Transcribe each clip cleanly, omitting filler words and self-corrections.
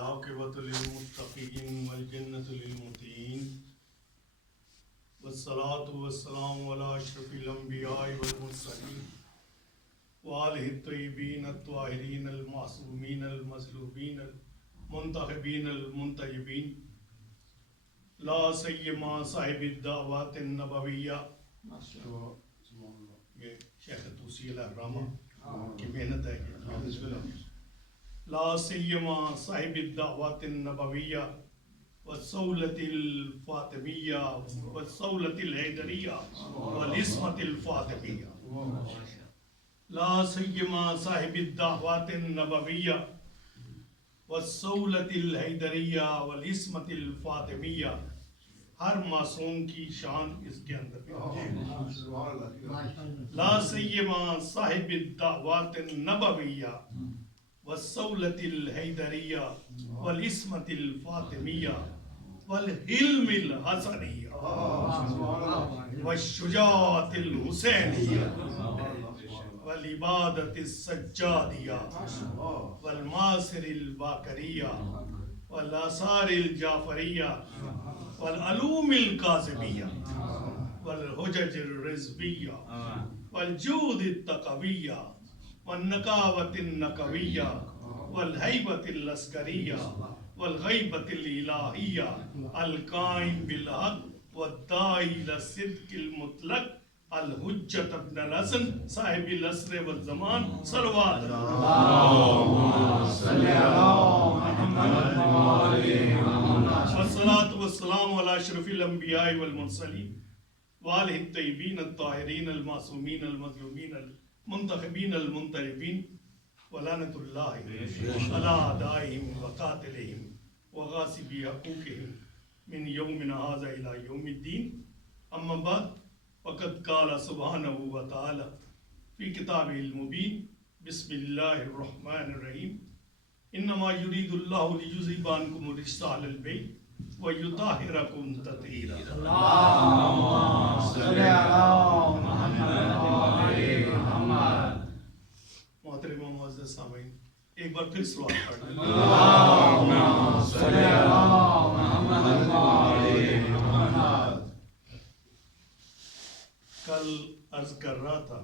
والعاقبة للمتقين والجنة للمتقين والصلاة والسلام على أشرف الأنبياء والمرسلين وآله الطيبين الطاهرين المعصومين المظلومين المنتخبين المنتجبين لا سیما صاحب الدعوات النبویہ. یہ شیخ توسی الرحمہ کی محنت ہے. لا سیما صاحب الدعوات النبویہ والصولة الفاطمیہ والصولة الحیدریہ والعصمت الفاطمیہ. لا سیما صاحب الدعوات النبویہ والصولة الحیدریہ والعصمت الفاطمیہ. ہر معصوم کی شان اس کے اندر ہے. لا سیما صاحب الدعوات النبویہ والصولة الحیدریہ والعصمت الفاطمیہ والحلم الحسنیہ والشجاعۃ الحسینیہ والعبادت السجادیہ والماثر الباقریہ والآثار الجعفریہ والعلوم الکاظمیہ والحجج الرضویہ والجود التقویہ والنقاوت النقویہ والہیبت العسکریہ والغیبت الالہیہ القائم بالحق والداعی الی الصدق المطلق الحجت ابن الحسن صاحب العصر والزمان صلوات والصلاة والسلام على اشرف الانبیاء والمرسلین وآلہ الطیبین الطاہرین المعصومین المظلومین المنتخبین المنتجبین ولعنۃ اللہ علی اعدائہم وقاتلہم وغاصبی حقوقہم من یومنا ھذا الی یوم الدین. اما بعد وقد قال سبحانہ وتعالی فی کتابہ المبین بسم اللہ الرحمن الرحیم انما یرید اللہ لیذھب عنکم الرجس اہل البیت ویطہرکم تطہیرا. اللہم صلی علی محمد. محترم و معزز سامعین، ایک بار پھر سوال پڑھ لیں. اللہم صلی علی محمد. کل عرض کر رہا تھا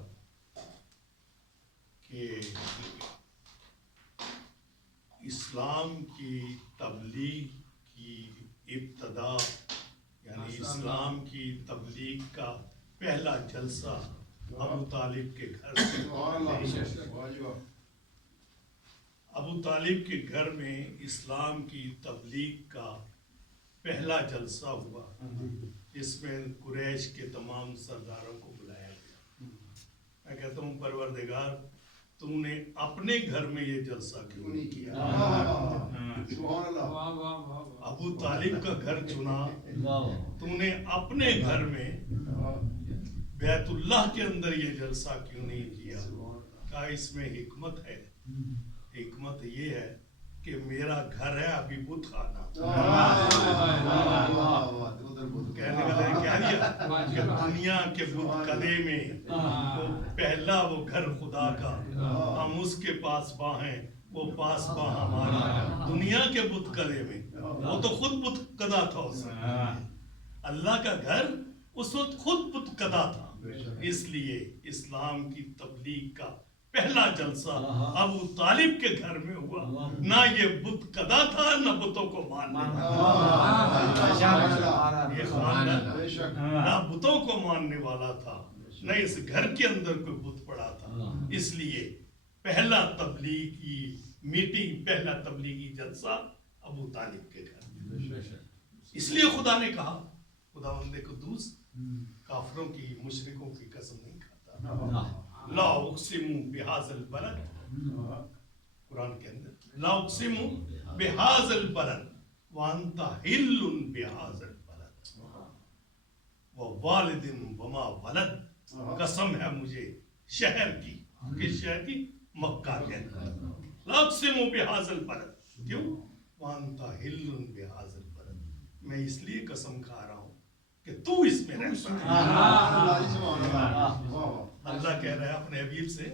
کہ اسلام کی تبلیغ کی ابتدا یعنی اسلام کی تبلیغ کا پہلا جلسہ ابو طالب کے گھر سے. ابو طالب کے گھر میں اسلام کی تبلیغ کا پہلا جلسہ ہوا جس میں قریش کے تمام سرداروں کو بلایا گیا. میں کہتا ہوں پروردگار تو نے اپنے گھر میں یہ جلسہ کیوں نہیں کیا؟ ابو طالب کا گھر چنا تو نے اپنے گھر میں بیت اللہ کے اندر یہ جلسہ کیوں نہیں کیا؟ کہا اس میں حکمت ہے. حکمت یہ ہے کہ میرا گھر ہے ابھی بت خانہ. کہنے والے کیا دیا کہ دنیا کے بت کدے میں وہ پہلا وہ گھر خدا کا، ہم اس کے پاس باں ہیں وہ پاس باں ہمارا. دنیا کے بت کدے میں وہ تو خود بت کدا تھا. اس اللہ کا گھر اس وقت خود بت کدا تھا. اس لیے اسلام کی تبلیغ کا پہلا جلسہ ابو طالب کے گھر میں ہوا. نہ یہ بت کدا تھا نہ بتوں کو ماننے نہ بتوں کو ماننے والا تھا، نہ اس گھر کے اندر کوئی بت پڑا تھا. اس لیے پہلا تبلیغی میٹنگ، پہلا تبلیغی جلسہ ابو طالب کے گھر. اس لیے خدا نے کہا، خداوند قدوس کافروں کی، مشرکوں کی قسم نہیں کھاتا. لا اقسم بہذا البلد، قرآن کے اندر لا اقسم بہذا البلد وانت حل بہذا البلد ووالد وما ولد. قسم ہے مجھے شہر کی، کس شہر کی؟ مکہ کے اندر. لا اقسم بہذا البلد، کیوں؟ وانت حل بہذا البلد، میں اس لیے قسم کھا رہا ہوں کہ تو اس میں رہتا ہے. اللہ کہہ رہا ہے اپنے حبیب سے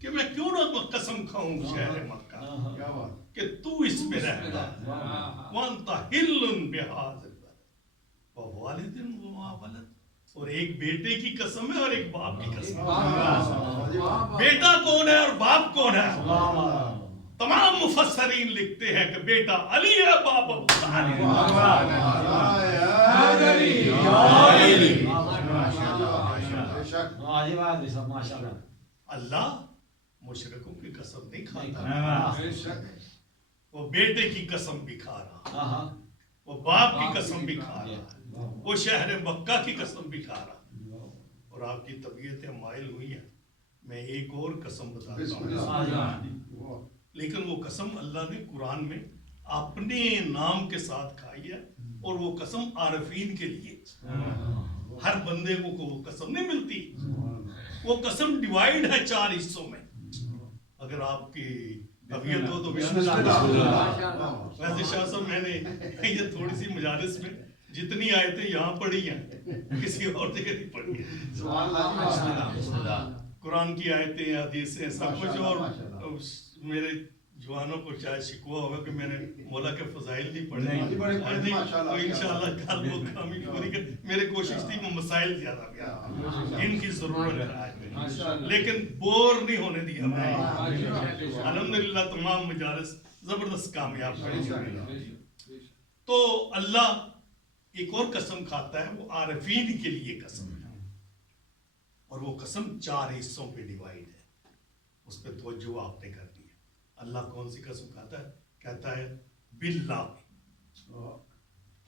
کہ میں کیوں نہ قسم کھاؤں شہر مکہ. کہ تو اس میں رہتا ہے، وانت حل بہذا البلد ووالد وما ولد، اور ایک بیٹے کی قسم ہے اور ایک باپ کی قسم ہے۔ بیٹا کون ہے اور باپ کون ہے؟ تمام مفسرین لکھتے ہیں کہ بیٹا علی ہے، باپ ابو طالب۔ اللہ مشرکوں کی قسم نہیں کھاتا، وہ بیٹے کی قسم بھی کھا رہا، وہ باپ کی قسم بھی کھا رہا، وہ شہر مکہ کی قسم بھی کھا رہا، اور آپ کی طبیعتیں مائل ہوئی ہیں۔ میں ایک اور قسم بتاتا ہوں، لیکن وہ قسم اللہ نے قرآن میں اپنے نام کے ساتھ کھائی ہے، اور وہ قسم عارفین کے لیے، ہر بندے کو وہ قسم نہیں ملتی۔ وہ قسم ڈیوائیڈ ہے 4 حصوں میں۔ اگر آپ کی طبیعت ہو تو ویسے شاہ صاحب میں نے یہ تھوڑی سی مجالس میں جتنی آیتیں یہاں پڑھی ہیں کسی اور جگہ نہیں پڑھی ہیں۔ قرآن کی آیتیں، حدیثیں، سب کچھ، اور میرے جوانوں کو شاید شکوہ ہوگا کہ میں نے مولا کے فضائل نہیں پڑھے، تو انشاءاللہ کل وہ کامی پوری کر۔ میری کوشش تھی وہ مسائل زیادہ بھی ان کی ضرورت ہے، لیکن بور نہیں ہونے دیا میں۔ الحمدللہ تمام مجالس زبردست کامیاب پڑھی۔ تو اللہ ایک اور قسم کھاتا ہے، وہ عارفین کے لیے قسم ہے، اور وہ قسم 4 حصوں پہ ڈیوائیڈ ہے۔ اس پہ توجہ آپ نے کر دی ہے۔ اللہ کون سی قسم کھاتا ہے؟ کہتا ہے باللہ،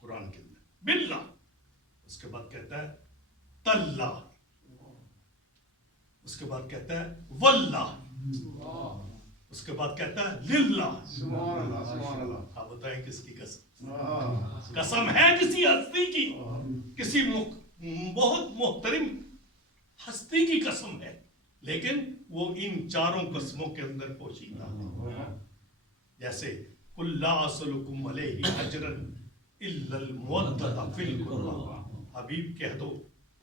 قرآن کے اندر باللہ، اس کے بعد کہتا ہے تاللہ، اس کے بعد کہتا ہے واللہ، اس کے بعد کہتا ہے للہ۔ آپ بتائیں کس کی قسم؟ قسم ہے کسی ہستی کی، کسی بہت محترم ہستی کی قسم ہے، لیکن وہ ان 4 قسموں کے اندر پوشیدہ ہے۔ جیسے قل لا اسألکم علیہ اجرا الا المودۃ فی القربى، حبیب کہہ دو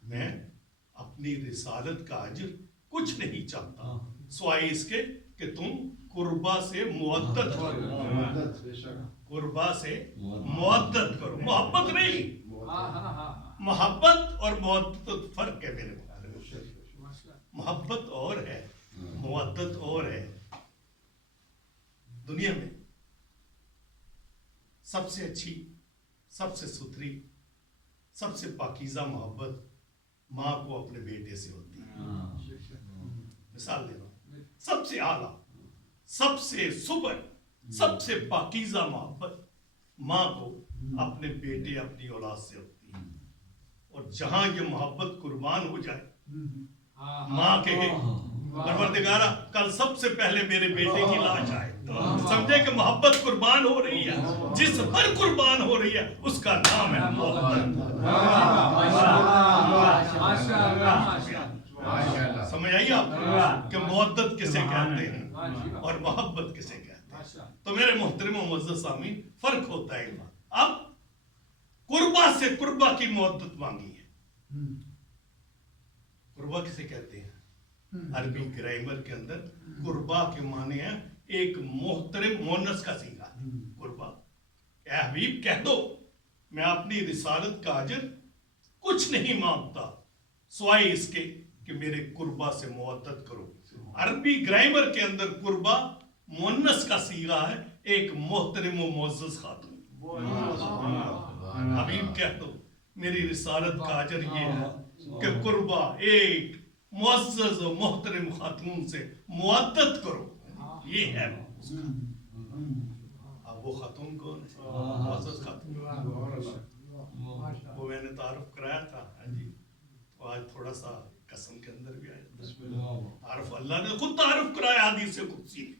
میں اپنی رسالت کا اجر کچھ نہیں چاہتا سوائے اس کے کہ تم قربا سے مودت کرو، قربا سے مودت کرو، محبت نہیں۔ محبت اور مودت فرق ہے میرے خیال میں، محبت اور ہے، مودت اور ہے۔ دنیا میں سب سے اچھی، سب سے ستھری، سب سے پاکیزہ محبت ماں کو اپنے بیٹے سے ہوتی ہے۔ مثال دے رہا ہوں، سب سے اعلیٰ، سب سے سپر، سب سے پاکیزہ محبت ماں کو اپنے بیٹے، اپنی اولاد سے ہوتی ہے۔ اور جہاں یہ محبت قربان ہو جائے، ماں کہے پروردگارہ کل سب سے پہلے میرے بیٹے کی لاش آئے، سمجھے کہ محبت قربان ہو رہی ہے، جس پر قربان ہو رہی ہے اس کا نام ہے محبت۔ سمجھ آئی آپ کہ محبت کسے کہتے ہیں اور محبت کسے کہتے ہیں؟ تو میرے محترم و معزز سامعین، فرق ہوتا ہے۔ اب قربا سے قربا کی محبت مانگی ہے۔ قربا کسے کہتے ہیں؟ عربی گرامر کے اندر قربا کے معنی ہے ایک محترم مونس کا صیغہ قربا۔ اے حبیب کہہ دو میں اپنی رسالت کا اجر کچھ نہیں مانگتا سوائے اس کے کہ میرے قربا سے مودت کرو۔ عربی گرامر کے اندر قربا مونس کا صیغہ ہے، ایک محترم و معزز خاتون۔ حبیب کہہ دو میری رسالت کا اجر یہ ہے کہ قربا ایک معزز و محترم خاتون سے مودت کرو، یہ ہے۔ اب وہ خاتون کون ہے؟ معزز خاتون۔ وہ میں نے تعارف کرایا تھا، ہاں جی، تو آج تھوڑا سا قسم کے اندر بھی آیا، تعارف اللہ نے خود تعارف کرایا حدیث قدسی میں۔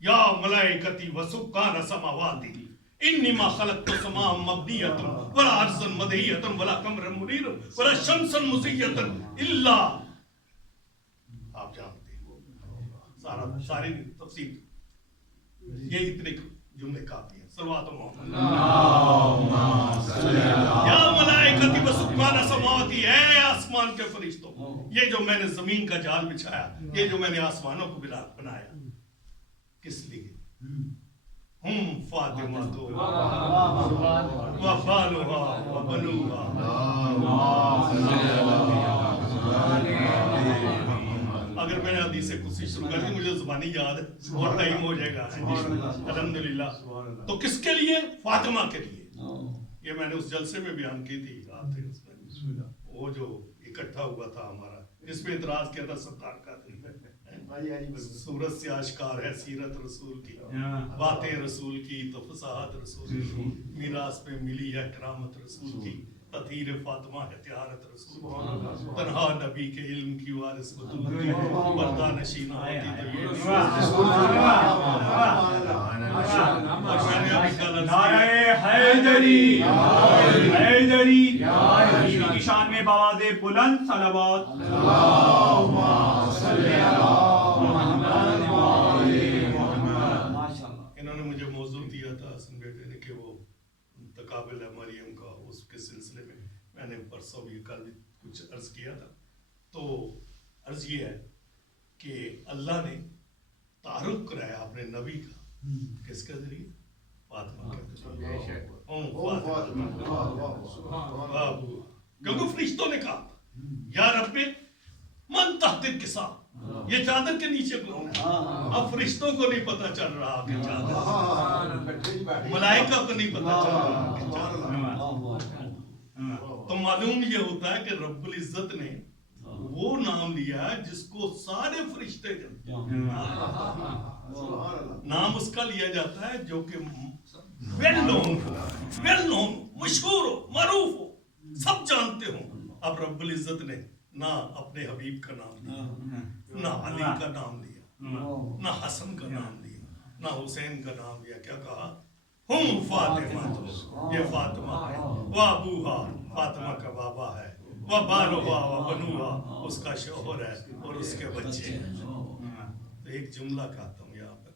یا ملائکتی وسکان السماوات انما خلقت السماء مبنیۃ ولا ارضا مدحیۃ ولا قمرا منیرا ولا شمسا مضیۃ الا، آپ جانتے ہیں ساری تفصیل، یہ اتنے جملے کافی ہیں۔ صلوات محمد یا ملائکتی وسکان السماوات، اے آسمان کے فرشتوں، یہ جو میں نے زمین کا جال بچھایا، یہ جو میں نے آسمانوں کو بنایا، کس لیے؟ ہم فاطمۃ وبالھا وبنوھا. اگر میں نے حدیث قدسی شروع کر دی مجھے زبانی یاد ہے اور ٹائم ہو جائے گا. الحمدللہ. تو کس کے لیے؟ فاطمہ کے لیے. یہ میں نے اس جلسے میں بیان کی تھی. آپ تھے اس میں وہ جو اکٹھا ہوا تھا ہمارا جس پہ اعتراض کیا تھا ستار کا سورت سے آشکار ہے سیرت رسول کی باتیں رسول کی تو فصاحت رسول کی میراث پہ ملی ہے کرامت رسول کی تطہیر فاطمہ ہے طہارت رسول تنہا نبی کے علم کی وارث بطول کی پردہ نشینہ ہوتی تو یہ نعرہ حیدری حیدری کی شان میں بآواز بلند صلوات. انہوں نے مجھے موضوع دیا تھا حسن بیٹے نے کہ وہ تقابل مریم کا اس کے سلسلے میں نے پرسوں بھی کل بھی کچھ عرض کیا تھا. تو عرض یہ ہے کہ اللہ نے تعارف کرایا اپنے نبی کا کس کے ذریعے؟ فاطمہ کے ذریعے. کیونکہ فرشتوں نے کہا یا رب من تحت الکساء یہ چادر کے نیچے کون ہے؟ اب فرشتوں کو نہیں پتا چل رہا کہ چادر، ملائکہ کو نہیں پتا چل رہا کہ چادر. تو معلوم یہ ہوتا ہے کہ رب العزت نے وہ نام لیا ہے جس کو سارے فرشتے جانتے. نام اس کا لیا جاتا ہے جو کہ ویل نون مشہور ہو معروف ہو سب جانتے ہوں. اب رب العزت نے نہ اپنے حبیب کا نام لیا، نہ علی کا نام لیا، نہ حسن کا نام لیا، نہ حسین کا نام لیا. کیا کہا؟ ہم فاطمہ، یہ فاطمہ ہے، و ابوہا فاطمہ کا بابا ہے، و بالھا و بنوھا اس کا شوہر ہے اور اس کے بچے ہیں. تو ایک جملہ کہتا ہوں یہاں پر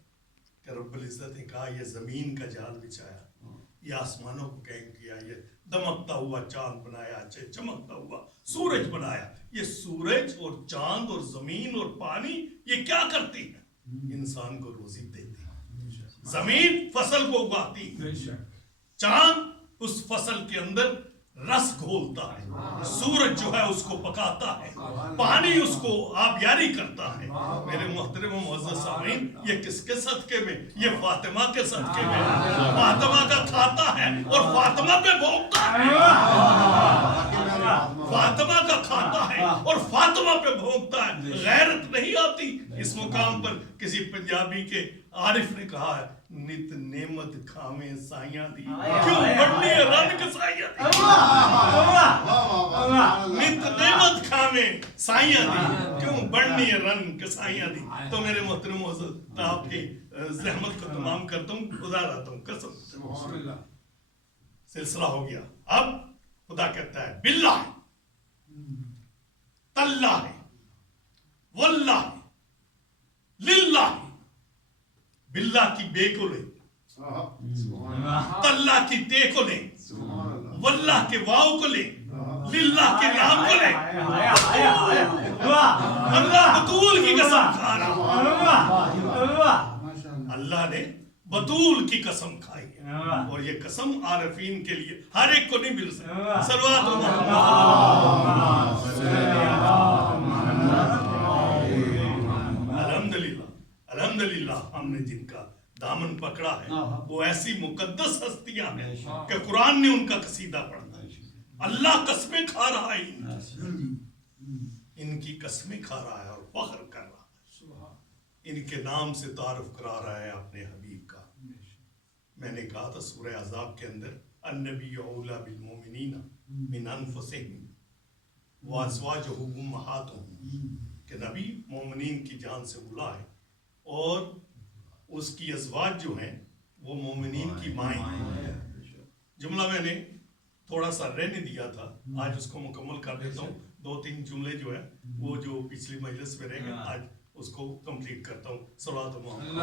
کہ رب العزت نے کہا یہ زمین کا جال بچھایا، یہ آسمانوں کو قائم کیا، یہ دمکتا ہوا چاند بنایا، چمکتا ہوا سورج بنایا. یہ سورج اور چاند اور زمین اور پانی یہ کیا کرتی ہے؟ انسان کو روزی دیتی ہے. زمین فصل کو اگاتی ہے، چاند اس فصل کے اندر رس گھولتا ہے، سورج جو ہے اس کو پکاتا ہے، پانی اس کو آبیاری کرتا ہے. میرے محترم و معزز سامعین یہ کس کے صدقے میں؟ یہ فاطمہ کے صدقے میں. فاطمہ کا کھاتا ہے اور فاطمہ پہ بھونکتا ہے. فاطمہ کا کھاتا ہے اور فاطمہ پہ بھونکتا ہے. غیرت نہیں آتی. اس مقام پر کسی پنجابی کے عارف نے کہا ہے نت نعمت کھاویں سائیاں دی کیوں بڑھنی رن کے سائیاں دی. نت نعمت کھاویں سائیاں دی کیوں بڑھنی رن کے سائیاں دی. تو میرے محترم حضرت آپ کی زحمت کو تمام کرتا ہوں، خدا رہتا ہوں قسم. سلسلہ ہو گیا. اب خدا کہتا ہے باللہ تاللہ واللہ للہ. باللہ کی بے کو لیں، تاللہ کی تے کو لیں، واللہ کے واو کو لیں، للہ کے لام کو لیں. اللہ بطول کی قسم کھا رہا. اللہ نے بطول کی قسم کھائی ہے اور یہ قسم عارفین کے لیے ہر ایک کو نہیں مل سکتی. صلوات الحمدللہ. ہم نے جن کا دامن پکڑا ہے وہ ایسی مقدس ہستیاں ہیں کہ قرآن نے ان کا قصیدہ پڑھا. اللہ قسمیں کھا رہا ہے، ان کی قسمیں کھا رہا ہے اور فخر کر رہا ہے. ان کے نام سے تعارف کرا رہا ہے اپنے حبیب کا. میں نے کہا تھا سورہ احزاب کے اندر النبی اولی بالمؤمنین من انفسہم وازواجہ امہاتہم، کہ نبی مومنین کی جان سے اولی ہے اور اس کی ازواج جو ہیں وہ مومنین کی مائیں ہیں. جملہ میں نے تھوڑا سا رہنے دیا تھا، آج اس کو مکمل کر دیتا ہوں. 2-3 جملے جو ہیں وہ جو پچھلی مجلس میں رہ گئے آج اس کو کمپلیٹ کرتا ہوں. صلوات محمد.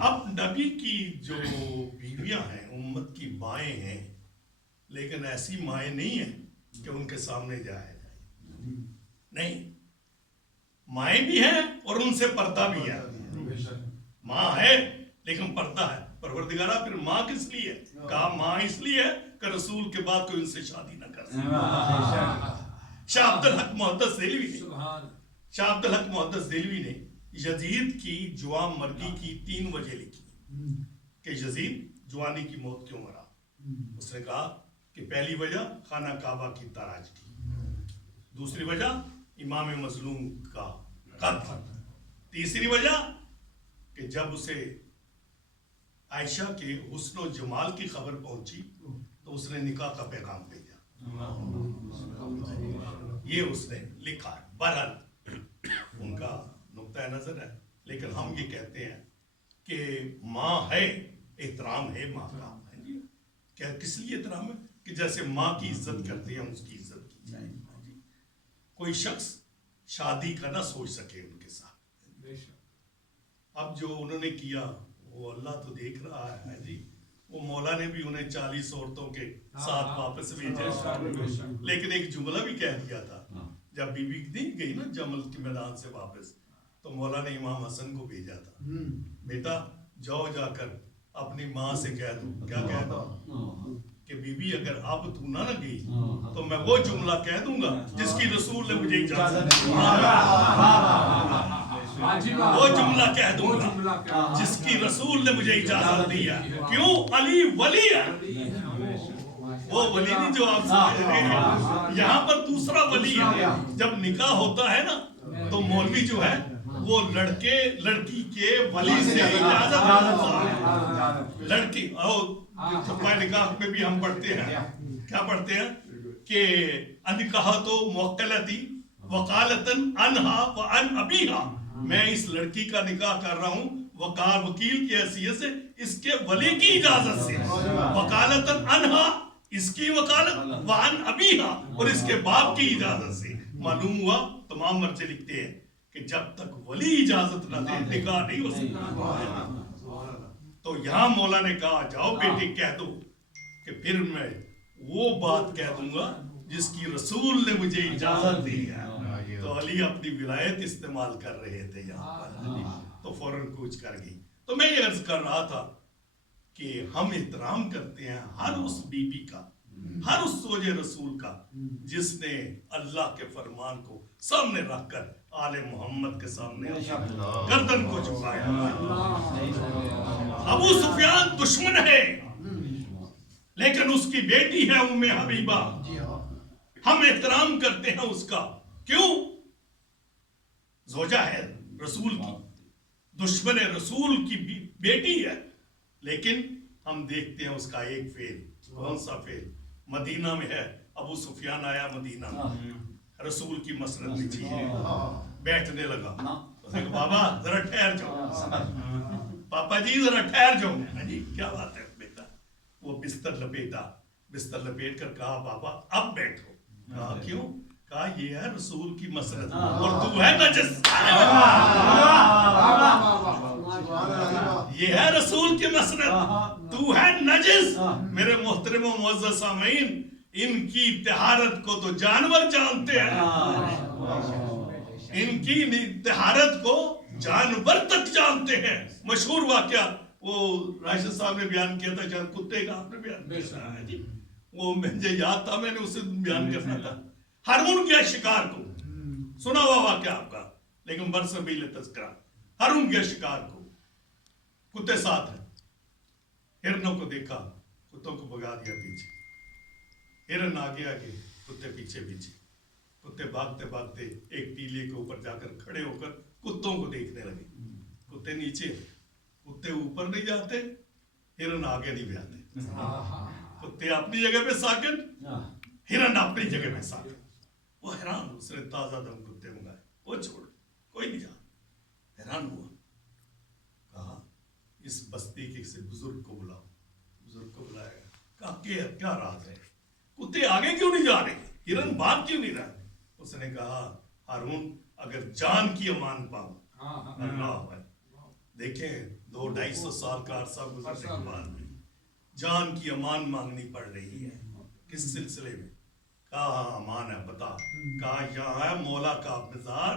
اب نبی کی جو بیویاں ہیں امت کی مائیں ہیں، لیکن ایسی مائیں نہیں ہیں کہ ان کے سامنے جایا جائے. نہیں، مائیں بھی ہیں اور ان سے پردہ بھی ہے. ماں ہے لیکن پردہ ہے. پروردگارہ پھر ماں کس لیے؟ کہا ماں اس لیے کہ رسول کے بعد کوئی ان سے شادی نہ کر سکے. شاہ عبدالحق محدث دہلوی نے یزید کی جوان مرگی کی 3 وجہ لکھی کہ یزید جوانی کی موت کیوں مرا. اس نے کہا کہ پہلی وجہ خانہ کعبہ کی تاراجگی، دوسری وجہ امام مظلوم کا قتل، تیسری وجہ کہ جب اسے عائشہ کے حسن و جمال کی خبر پہنچی تو اس نے نکاح کا پیغام بھیجا. یہ اس نے لکھا ہے. بہرحال ان کا نقطہ نظر ہے، لیکن ہم یہ کہتے ہیں کہ ماں ہے، احترام ہے ماں کا. کیا کس لیے احترام ہے؟ کہ جیسے ماں کی عزت کرتے ہیں اس کی عزت کی جائے. کوئی شخص شادی کا نہ سوچ سکے ان کے ساتھ. اب جو انہوں نے کیا وہ اللہ تو دیکھ رہا ہے جی. وہ مولا نے بھی انہیں 40 عورتوں کے ساتھ واپس بھیجا، لیکن ایک جملہ بھی کہہ دیا تھا. جب بی بی نہیں گئی نا جمل کے میدان سے واپس، تو مولا نے امام حسن کو بھیجا تھا، بیٹا جاؤ جا کر اپنی ماں سے کہہ دو. کیا کہہ دو؟ کہ بی بی اگر اب تو نہ گئی تو میں وہ جملہ کہہ دوں گا جس کی رسول نے مجھے اجازت دی. وہ جملہ کہہ دوں گا جس کی رسول نے مجھے اجازت دی ہے. کیوں؟ علی ولی ہے. وہ ولی نہیں جو آپ سے کہہ رہے ہیں، یہاں پر دوسرا ولی ہے. جب نکاح ہوتا ہے نا تو مولوی جو ہے وہ لڑکی کے ولی سے اجازت مانگتا ہے. لڑکی خطبہ نکاح میں بھی ہم پڑھتے ہیں، کیا پڑھتے ہیں کہ انکحۃ موکلتی وکالۃ عنہا وعن ابیہا. میں اس لڑکی کا نکاح کر رہا ہوں وکیل کی حیثیت سے، اس کے ولی کی اجازت سے. وکالۃ عنہا، اس کی وکالت، وعن ابیہا، اور اس کے باپ کی اجازت سے. معلوم ہوا تمام مرچے لکھتے ہیں کہ جب تک ولی اجازت نہ دے نکاح نہیں ہو سکتا. تو یہاں مولا نے کہا جاؤ بیٹے کہہ دو کہ پھر میں وہ بات کہہ دوں گا جس کی رسول نے مجھے اجازت دی ہے. تو علی اپنی ولایت استعمال کر رہے تھے یہاں پر، تو فوراً کوچ کر گئی. تو میں یہ عرض کر رہا تھا کہ ہم احترام کرتے ہیں ہر اس بی بی کا، ہر اس زوج رسول کا جس نے اللہ کے فرمان کو سامنے رکھ کر آل محمد کے سامنے گردن کو جھکایا. ابو سفیان دشمن ہے لیکن اس کی بیٹی ہے ام حبیبہ. ہم احترام کرتے ہیں اس کا. کیوں؟ زوجہ ہے رسول کی، دشمن رسول کی بیٹی ہے، لیکن ہم دیکھتے ہیں اس کا ایک فعل. کون سا فعل؟ مدینہ میں ہے، ابو سفیان آیا مدینہ میں، رسول کی مسند بچھی ہے، بیٹھنے لگا. اس نے کہا بابا ذرا ٹھہر جاؤ، پاپا جی ذرا ٹھہر جاؤ. جی کیا بات ہے بیٹا؟ وہ بستر لپیٹ کر کہا بابا اب بیٹھو. کہا کیوں؟ کہا یہ ہے رسول کی مسند اور تو ہے نجس. یہ ہے رسول کی مسند، تو ہے نجس. میرے محترم و معزز سامعین، ان کی طہارت کو تو جانور جانتے ہیں، ان کی طہارت کو جانور تک جانتے ہیں. مشہور واقعہ وہ راشد صاحب نے بیان کیا تھا، شاید کتے کا آپ نے بیان کیا ہے جی، وہ مجھے یاد تھا، میں نے اسے بیان کرنا تھا. ہارون گیا شکار کو، سنا ہوا واقعہ آپ کا، لیکن برسبیل تذکرہ. ہارون گیا شکار کو، کتے ساتھ ہیں، ہرنوں کو دیکھا، کتوں کو بھگا دیا پیچھے. ہرن آگے آگے، کتے پیچھے پیچھے. کتے بھاگتے بھاگتے ایک ٹیلے کے اوپر جا کر کھڑے ہو کر کتوں کو دیکھنے لگے. کتے نیچے، کتے اوپر نہیں جاتے، ہرن آگے نہیں جاتے. کتے اپنی جگہ پہ ساکن، ہرن اپنی جگہ پہ ساکن. وہ حیران، اس نے تازہ دم کتے منگائے، وہ چھوڑ کوئی نہیں جا. حیران ہوا، کہا اس بستی کے کسی بزرگ کو بلاؤ. بزرگ کو بلایا، کہا کیا راز ہے؟ کتے آگے کیوں نہیں جا رہے؟ ہرن بھاگ کیوں نہیں رہے؟ اس نے کہا ہارون اگر جان کی امان پاؤں، اللہ دیکھیں 200-250 سال کا عرصہ گزرنے کے بعد بھی جان کی امان مانگنی پڑ رہی ہے. کس سلسلے میں؟ کہا امان ہے بتا. کہا یہاں ہے مولا کا مزار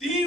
3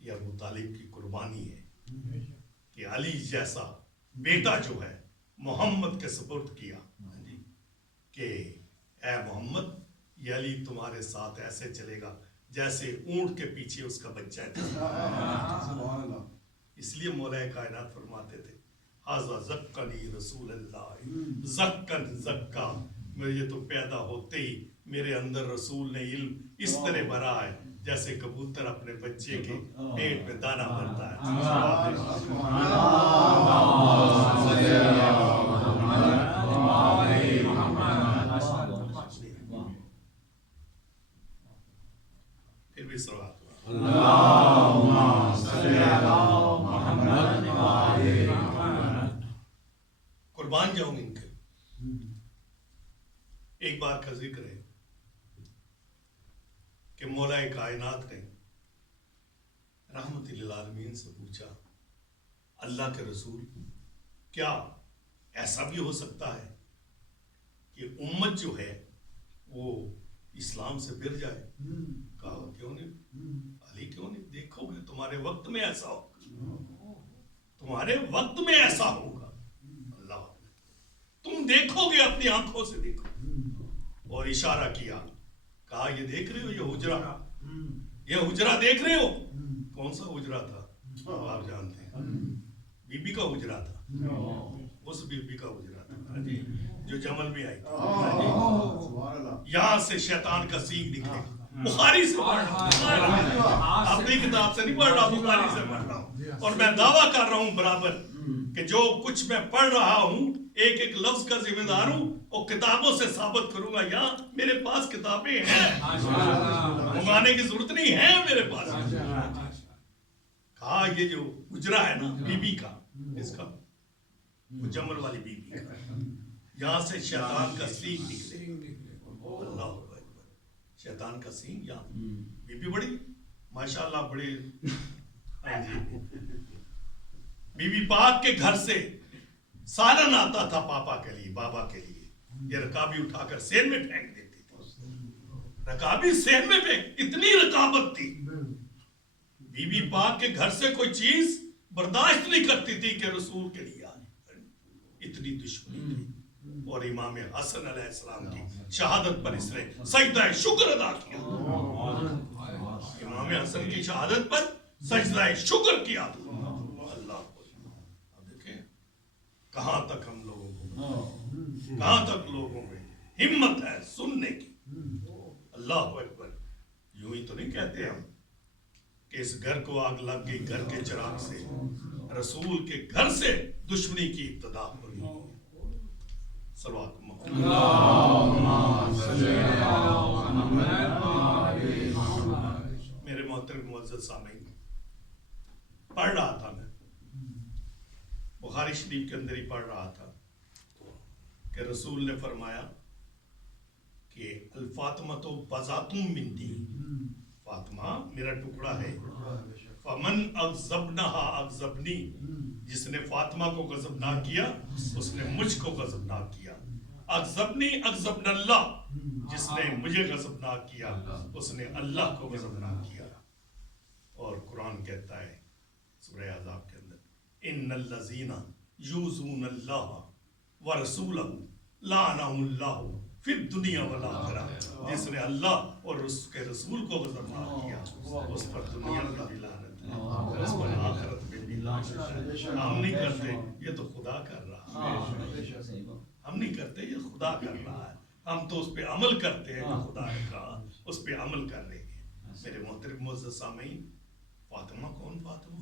یہ ابو طالب کی قربانی ہے کہ علی جیسا بیٹا جو ہے محمد کے سپرد کیا کہ اے محمد یہ علی تمہارے ساتھ ایسے چلے گا جیسے اونٹ کے پیچھے اس کا بچہ ہے. اس لیے مولا کائنات فرماتے تھے ھذا زکانی رسول اللہ زکن زکا، یہ تو پیدا ہوتے ہی میرے اندر رسول نے علم اس طرح بھرا ہے جیسے کبوتر اپنے بچے کے پیٹ میں دانہ بھرتا ہے. پھر بھی صلوات قربان جاؤں ان کے. ایک بار کا ذکر ہے کہ مولا کائنات نے رحمت للعالمین سے پوچھا اللہ کے رسول کیا ایسا بھی ہو سکتا ہے کہ امت جو ہے وہ اسلام سے پھر جائے؟ کہا کیوں نہیں علی، کیوں نہیں؟ دیکھو گے تمہارے وقت میں ایسا ہوگا، تمہارے وقت میں ایسا ہوگا. اللہ تم دیکھو گے، اپنی آنکھوں سے دیکھو. اور اشارہ کیا، کہا یہ دیکھ رہے ہو یہ حجرہ، یہ حجرہ دیکھ رہے ہو؟ کون سا حجرہ تھا؟ آپ جانتے ہیں، بی بی کا حجرہ تھا. اس بی بی کا حجرہ تھا جو جمل میں آئی تھی. یہاں سے شیطان کا سینگ نکلے. بخاری سے پڑھ رہا ہوں، اپنی کتاب سے نہیں پڑھ رہا، بخاری سے پڑھ رہا ہوں. اور میں دعویٰ کر رہا ہوں برابر کہ جو کچھ میں پڑھ رہا ہوں ایک ایک لفظ کا ذمہ دار ہوں، اور کتابوں سے ثابت کروں گا. یہاں میرے پاس کتابیں ہیں، منگانے کی ضرورت نہیں ہے میرے پاس. کہا یہ جو حجرہ ہے نا بی بی کا، اس کا جمل والی بی بی کا، یہاں سے شیطان کا سینگ نکلے. اللہ اکبر، شیطان کا سینگ یہاں. بی بی بڑی ماشاءاللہ بڑی. بی بی پاک کے گھر سے سالن آتا تھا پاپا کے لیے، بابا کے لیے. یہ رکابی اٹھا کر سین میں پھینک دیتی تھی، رکابی سین میں پھینک. اتنی رقابت تھی. بی بی پاک کے گھر سے کوئی چیز برداشت نہیں کرتی تھی کہ رسول کے لیے آئے، اتنی دشمنی تھی. اور امام حسن علیہ السلام کی شہادت پر اس نے سجدہ شکر ادا کیا. امام حسن کی شہادت پر سجدہ شکر کیا. اللہ، اب دیکھیں کہاں تک ہم لوگوں کو، کہاں تک لوگوں میں ہمت ہے سننے کی. اللہ اکبر. یوں ہی تو نہیں کہتے ہم کہ اس گھر کو آگ لگ گئی، گھر کے چراغ سے رسول کے گھر سے دشمنی کی ابتدا ہوئی. صلوات میرے محترم معزز سامعین، پڑھ رہا تھا میں بخاری شریف کے اندر ہی پڑھ رہا تھا کہ رسول نے فرمایا کہ الفاطمہ تو بذاتم منی، فاطمہ میرا ٹکڑا ہے. فمن اغضبنہا اغضبنی، جس نے فاطمہ کو غضبناک کیا اس نے مجھ کو غضبناک کیا. اغضبنی اغضبن اللہ، جس نے مجھے غضبناک کیا اس نے اللہ کو غضبناک کیا. اور قرآن کہتا ہے سورہ احزاب کے اندر ان الذین یؤذون اللہ ورسولہ لعنہم اللہ فی الدنیا والآخرہ. جس نے اللہ اور اس کے رسول کو غضبناک کیا اس پر دنیا میں بھی لعنت ہے، اس پر آخرت میں بھی لعنت ہے. ہم نہیں کرتے، یہ تو خدا کر رہا ہے. ہم نہیں کرتے، یہ خدا کر رہا ہے. ہم تو اس پہ عمل کرتے ہیں جو خدا نے کہا، اس پہ عمل کر رہے ہیں. میرے محترم معزز سامعین، فاطمہ کون؟ فاطمہ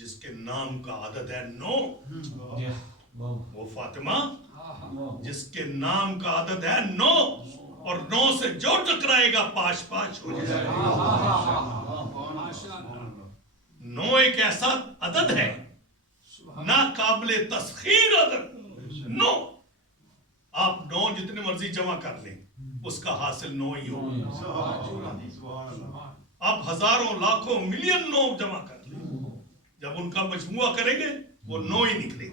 جس کے نام کا عدد ہے 9. وہ فاطمہ جس کے نام کا عدد ہے 9، اور 9 سے جو ٹکرائے گا پاش پاش ہو جائے گا. 9 ایک ایسا عدد ہے نا قابل تسخیر عدد. 9 آپ 9 جتنے مرضی جمع کر لیں اس کا حاصل 9 ہی ہوگا. آپ ہزاروں لاکھوں ملین 9 جمع کر لیں، جب ان کا مجموعہ کریں گے وہ 9 ہی نکلے گا.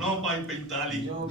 9 5 45,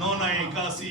9 9 81,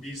20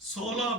16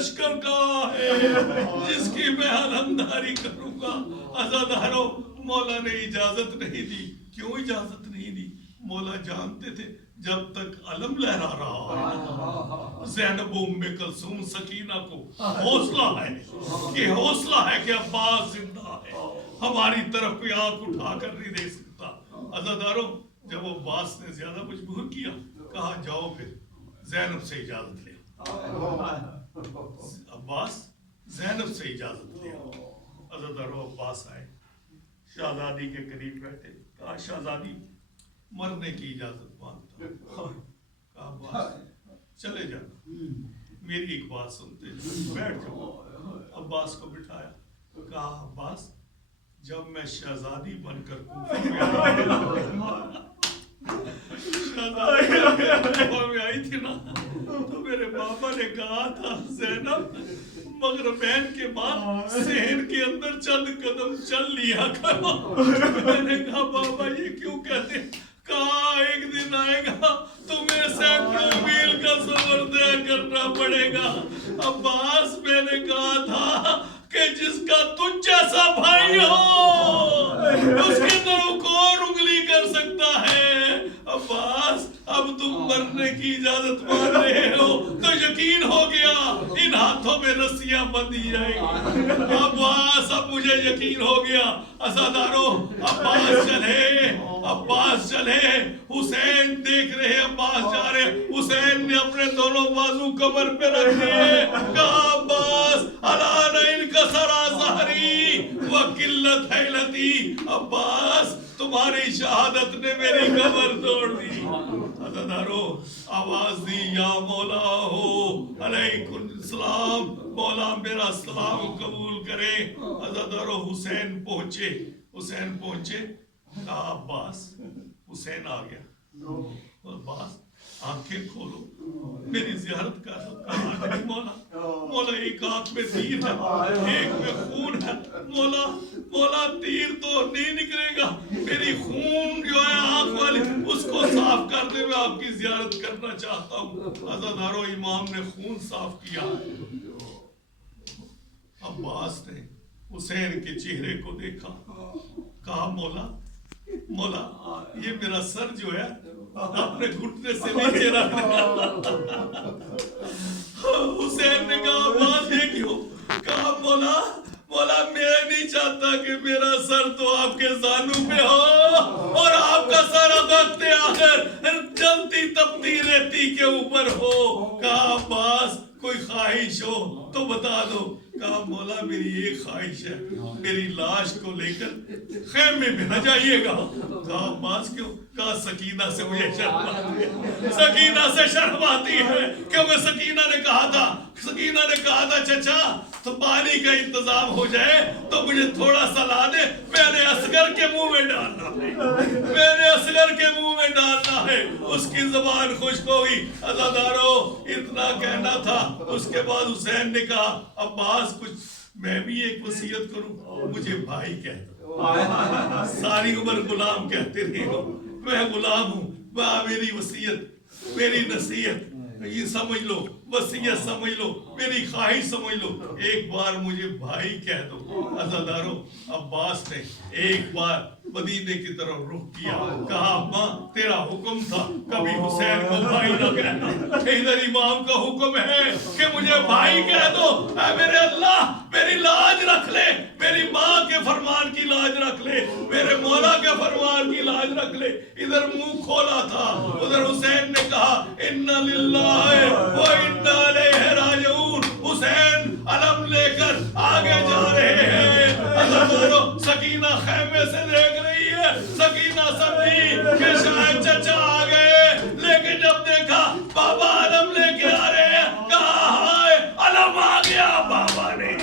لشکر کہاں ہے جس کی میں علمداری کروں گا؟ عزادارو مولا نے اجازت نہیں دی. کیوں اجازت نہیں دی؟ مولا جانتے تھے جب تک علم لہرا رہا ہے زینب و ام کلثوم سکینہ کو حوصلہ ہے کہ عباس زندہ ہے, ہماری طرف کوئی آنکھ اٹھا کر نہیں دے سکتا. عزادارو جب عباس نے زیادہ مجبور کیا, کہا جاؤ پھر زینب سے اجازت لے. عباس زینب سے اجازت لیا. عزادارو عباس آئے, شہزادی کے قریب بیٹھے, کہا شہزادی مرنے کی اجازت مانگتا. کہا عباس چلے جانا, میری ایک بات سنتے بیٹھ جاؤ. عباس کو بٹھایا, کہا عباس جب میں شہزادی بن کر کوفہ میں آئی تھی نا, تو میرے پاپا نے کہا تھا زینب مغربین کے بعد صحن کے اندر چند قدم چل لیا کرو. میں نے کہا بابا یہ کیوں کہتے ہیں؟ کہا ایک دن آئے گا تمہیں سینکڑوں میل کا سفر طے کرنا پڑے گا. عباس میں نے کہا تھا کہ جس کا تجھ جیسا بھائی ہو اس کے اندر کون انگلی کر سکتا ہے؟ عباس اب تم مرنے کی اجازت مانگ رہے ہو تو یقین ہو گیا ان ہاتھوں میں رسیاں بندھی جائیں گی. عباس اب مجھے یقین ہو گیا. عزادارو عباس چلے. حسین دیکھ رہے عباس جا رہے. حسین نے اپنے دونوں بازو کمر پہ رکھ دیے. کہا عباس الان انکسر ظہری وقلت حیلتی. عباس تمہاری شہادت نے میری کمر توڑ دی. عزادارو آواز دی یا مولا ہو علیکم السلام, مولا میرا سلام قبول کرے. عزادارو حسین پہنچے. کہا عباس. حسین آ گیا. عباس آنکھیں کھولو, میری زیارت کر. مولا ایک آنکھ میں تیر ہے, ایک میں خون ہے. مولا تیر تو نہیں نکلے گا, میری خون جو ہے آنکھ والی اس کو صاف کر دے, میں آپ کی زیارت کرنا چاہتا ہوں. عزادارو امام نے خون صاف کیا. عباس نے حسین کے چہرے کو دیکھا. کہا مولا یہ میرا سر جو ہے اپنے گھٹنے سے نیچے رکھ دے. حسین نے کہا عباس یہ کیوں؟ کہا مولا میں نہیں چاہتا کہ میرا سر تو آپ کے زانو پہ ہو اور آپ کا سر وقت آخر جلتی تپتی ریتی کے اوپر ہو. کہا عباس کوئی خواہش ہو تو بتا دو. کہا مولا میری ایک خواہش ہے, میری لاش کو لے کر خیمے میں نہ جائیے گا. کہا عباس کیوں؟ کہا سکینہ سے مجھے شرم آتی ہے کیونکہ سکینہ نے کہا تھا چچا تو پانی کا انتظام ہو جائے تو مجھے تھوڑا سا لا دے, میں نے اصغر کے منہ میں ڈالنا ہے. اس کی زبان خشک ہوئی. عزادارو اتنا کہنا تھا. اس کے بعد حسین نے کہا عباس کچھ میں بھی ایک وصیت کروں, مجھے بھائی کہہ دو. ساری عمر غلام کہتے رہے ہو, میں غلام ہوں. میری وصیت میری نصیحت یہ سمجھ لو, وصیت سمجھ لو, میری خواہش سمجھ لو, ایک بار مجھے بھائی کہہ دو. عزادارو عباس نے ایک بار مدینے کی طرف رخ کیا. کہا ماں تیرا حکم تھا کبھی حسین کو بھائی نہ کہنا, ادھر امام کا حکم ہے کہ مجھے بھائی کہہ دو. اے میرے اللہ میری لاج رکھ لے, میری ماں کے فرمان کی لاج رکھ لے, میرے مولا کے فرمان کی لاج رکھ لے. ادھر منہ کھولا تھا, ادھر حسین نے کہا ان للہ و انا الیہ راجعون. حسین علم لے کر آگے جا رہے ہیں. سکینہ خیمے سے دیکھ رہی ہے. سکینہ سمجھی کہ شاید چچا آ گئے, لیکن جب دیکھا بابا علم لے کے آ رہے ہیں, کہا ہائے علم آ گیا, بابا نہیں.